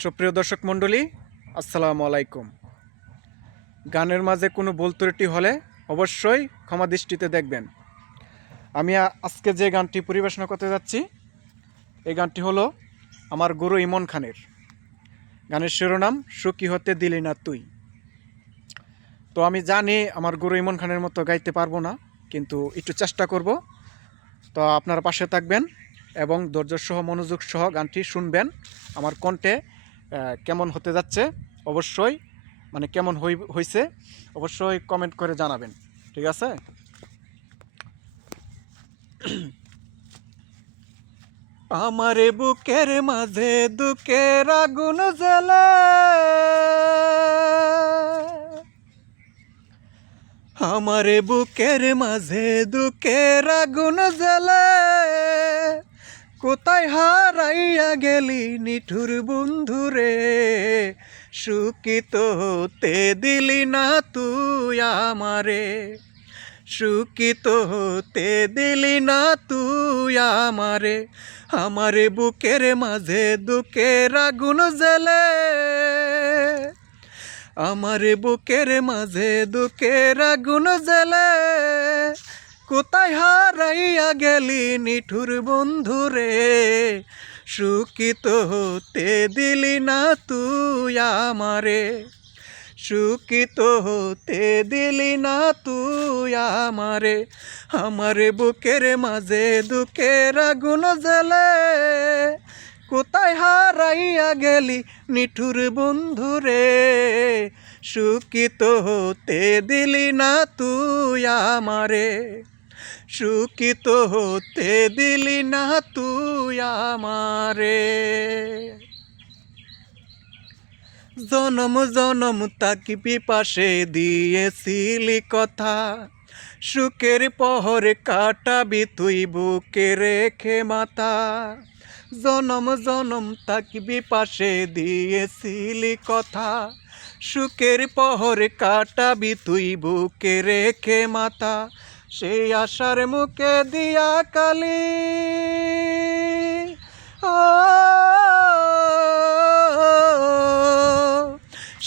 সুপ্রিয় দর্শক মণ্ডলী, আসসালামু আলাইকুম। গানের মাঝে কোনো ভুল ত্রুটি হলে অবশ্যই ক্ষমা দৃষ্টিতে দেখবেন। আমি আজকে যে গানটি পরিবেশনা করতে যাচ্ছি, এই গানটি হলো আমার গুরু ইমন খানের। গানের শিরোনাম সুখী হতে দিলি না তুই। তো আমি জানি আমার গুরু ইমন খানের মতো গাইতে পারবো না, কিন্তু একটু চেষ্টা করব। তো আপনারা পাশে থাকবেন এবং ধৈর্য সহ মনোযোগ সহ গানটি শুনবেন। আমার কণ্ঠে কেমন হতে যাচ্ছে অবশ্যই, মানে কেমন হয়েছে অবশ্যই কমেন্ট করে জানাবেন, ঠিক আছে? আমার বুকের মাঝে দুঃখের আগুন জ্বলে, আমার বুকের মাঝে দুঃখের আগুন জ্বলে, কোথায় হারাইয়া গেলি নিঠুর বন্ধুরে, সুখিত হতে দিলি না তুই আমারে, সুখিত হতে দিলি না তুই আমারে, আমারে বুকের মাঝে দুঃখের আগুন জ্বলে, আমারে বুকের মাঝে দুঃখের আগুন জ্বলে, কোথায় হারাইয়া গেলি নিঠুর বন্ধুরে, সুখিত হতে দিলি না তুই আমারে, সুখিত হতে দিলি না তুই আমারে, আমারে বুকের মাঝে দুঃখের আগুন জ্বলে, কোথায় হারাইয়া গেলি নিঠুর বন্ধুরে, সুখিত হতে দিলি না তুই আমারে, সুখিত হতে দিলি না তুই আমারে। জনম জনম তাকিবি পাশে দিয়েছিলি কথা, সুখের পহরে কাটাবি তুই বুকে রেখে মাথা, জনম জনম তাকিবি পাশে দিয়েছিলি কথা, সুখের পহরে কাটাবি তুই বুকে রেখে মাথা, সেই আশার মুখে দিয়া কালি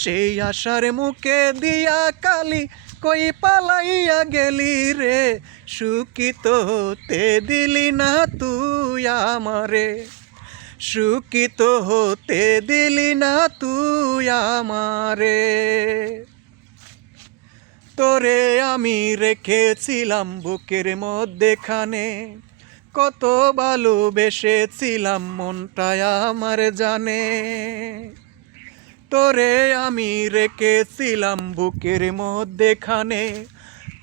সেই আশার মুখে দিয়া কালি কই পালাইয়া গেলি রে, সুখিত হতে দিলি না তুই আমারে, সুখিত হতে দিলি না তুই আমারে, তোরে আমি রেখেছিলাম বুকের মধ্যেখানে, কত ভালোবেসেছিলাম মনটায় আমার জানে, তোরে আমি রেখেছিলাম বুকের মধ্যেখানে,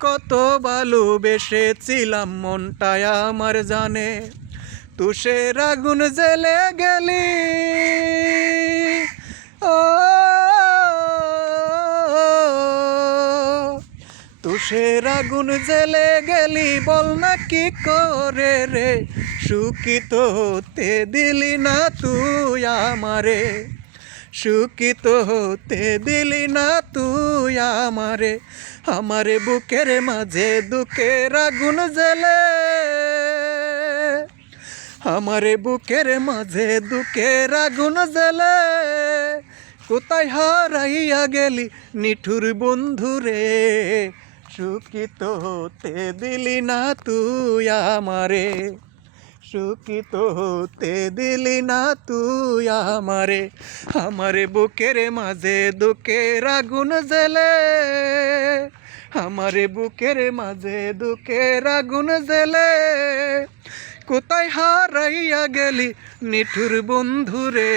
কত ভালোবেসেছিলাম মনটায় আমার জানে, তুষের আগুন জ্বেলে গেলি ও, তুষের আগুন জ্বেলে গেলি বল না কি করে রে, সুখিত হতে দিলি না তুই আমারে, সুখিত হতে দিলি না তুই আমারে, আমারে বুকের মাঝে দুঃখের আগুন জ্বলে, আমারে বুকের মাঝে দুঃখের আগুন জ্বলে, কোথায় হারাইয়া গেলি নিঠুর বন্ধুরে, সুখিত হতে দিলি না তুই আমারে, সুখিত হতে দিলি না তুই আমারে, আমারে বুকের মাঝে দুঃখের আগুন জ্বলে, আমারে বুকের মাঝে দুঃখের আগুন জ্বলে, কোথায় হারাইয়া গেলি নিঠুর বন্ধুরে,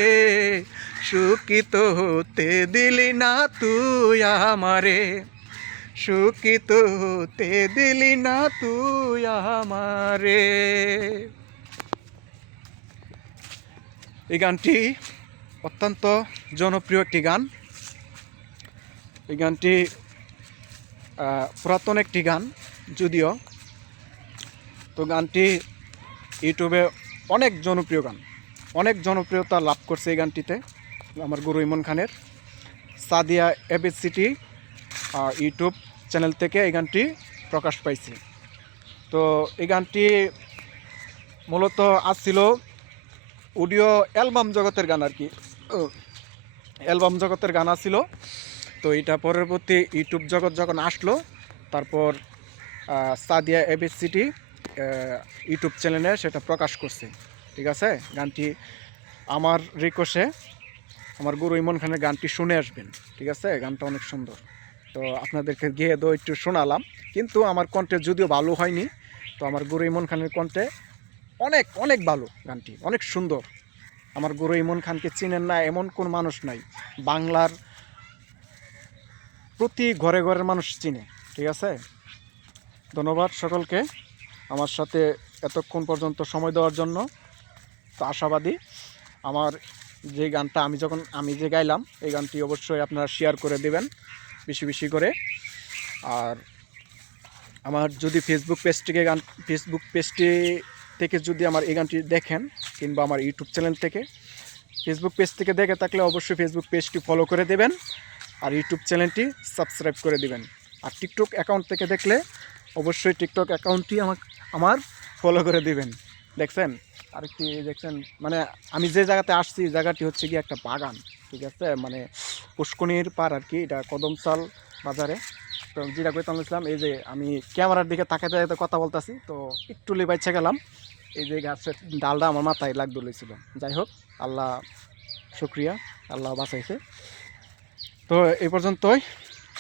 সুখিত হতে দিলি না তুই আমারে, সুখিত হতে দিলি না তুই আমারে। এই গানটি অত্যন্ত জনপ্রিয় একটি গান। এই গানটি পুরাতন একটি গান যদিও, তো গানটি ইউটিউবে অনেক জনপ্রিয় গান, অনেক জনপ্রিয়তা লাভ করছে এই গানটিতে। আমার গুরু ইমন খানের সাদিয়া এবিসিটি ইউটিউব চ্যানেল থেকে এই গানটি প্রকাশ পাইছে। তো এই গানটি মূলত আসছিল অডিও অ্যালবাম জগতের গান আর কি। অ্যালবাম জগতের গান ছিল। তো এটা পরবর্তী ইউটিউব জগৎ যখন আসলো, তারপর সাদিয়া এবিসিটি ইউটিউব চ্যানেলে সেটা প্রকাশ করছে। ঠিক আছে, গানটি আমার রিকোয়েস্টে আমার গুরু ইমন খানের গানটি শুনে আসবেন। ঠিক আছে, গানটা অনেক সুন্দর। তো আপনাদেরকে গিয়ে তো একটু শোনালাম, কিন্তু আমার কণ্ঠে যদিও ভালো হয়নি, তো আমার গুরু ইমন খানের কণ্ঠে অনেক অনেক ভালো, গানটি অনেক সুন্দর। আমার গুরু ইমন খানকে চিনেন না এমন কোন মানুষ নাই, বাংলার প্রতি ঘরে ঘরের মানুষ চিনে। ঠিক আছে, ধন্যবাদ সকলকে আমার সাথে এতক্ষণ পর্যন্ত সময় দেওয়ার জন্য। তো আশাবাদী আমার যে গানটা আমি যে গাইলাম, এই গানটি অবশ্যই আপনারা শেয়ার করে দেবেন বেশি বেশি করে। আর আমার যদি ফেসবুক পেজটি থেকে যদি আমার এই গানটি দেখেন, কিংবা আমার ইউটিউব চ্যানেল থেকে, ফেসবুক পেজ থেকে দেখে থাকলে অবশ্যই ফেসবুক পেজটি ফলো করে দেবেন, আর ইউটিউব চ্যানেলটি সাবস্ক্রাইব করে দিবেন। আর টিকটক অ্যাকাউন্ট থেকে দেখলে অবশ্যই টিকটক অ্যাকাউন্টটি আমার ফলো করে দিবেন। দেখছেন আরেকটি দেখছেন, মানে আমি যে জায়গাতে আসছি, জায়গাটি হচ্ছে কি একটা বাগান। ঠিক আছে, মানে পুষ্কনির পার আর কি, এটা কদমসাল বাজারে। তো যেটা কইতাম ইসলাম, এই যে আমি ক্যামেরার দিকে তাকাতে তাকাতে কথা বলতেছি, তো একটু লেবাইছে গেলাম, এই যে গাছের ডালটা আমার মাথায় লাগ দলেছিল। যাই হোক, আল্লাহ শুক্রিয়া, আল্লাহ বাঁচাইছে। তো এই পর্যন্তই,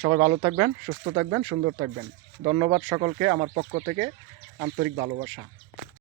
সবাই ভালো থাকবেন, সুস্থ থাকবেন, সুন্দর থাকবেন। ধন্যবাদ সকলকে আমার পক্ষ থেকে, আন্তরিক ভালোবাসা।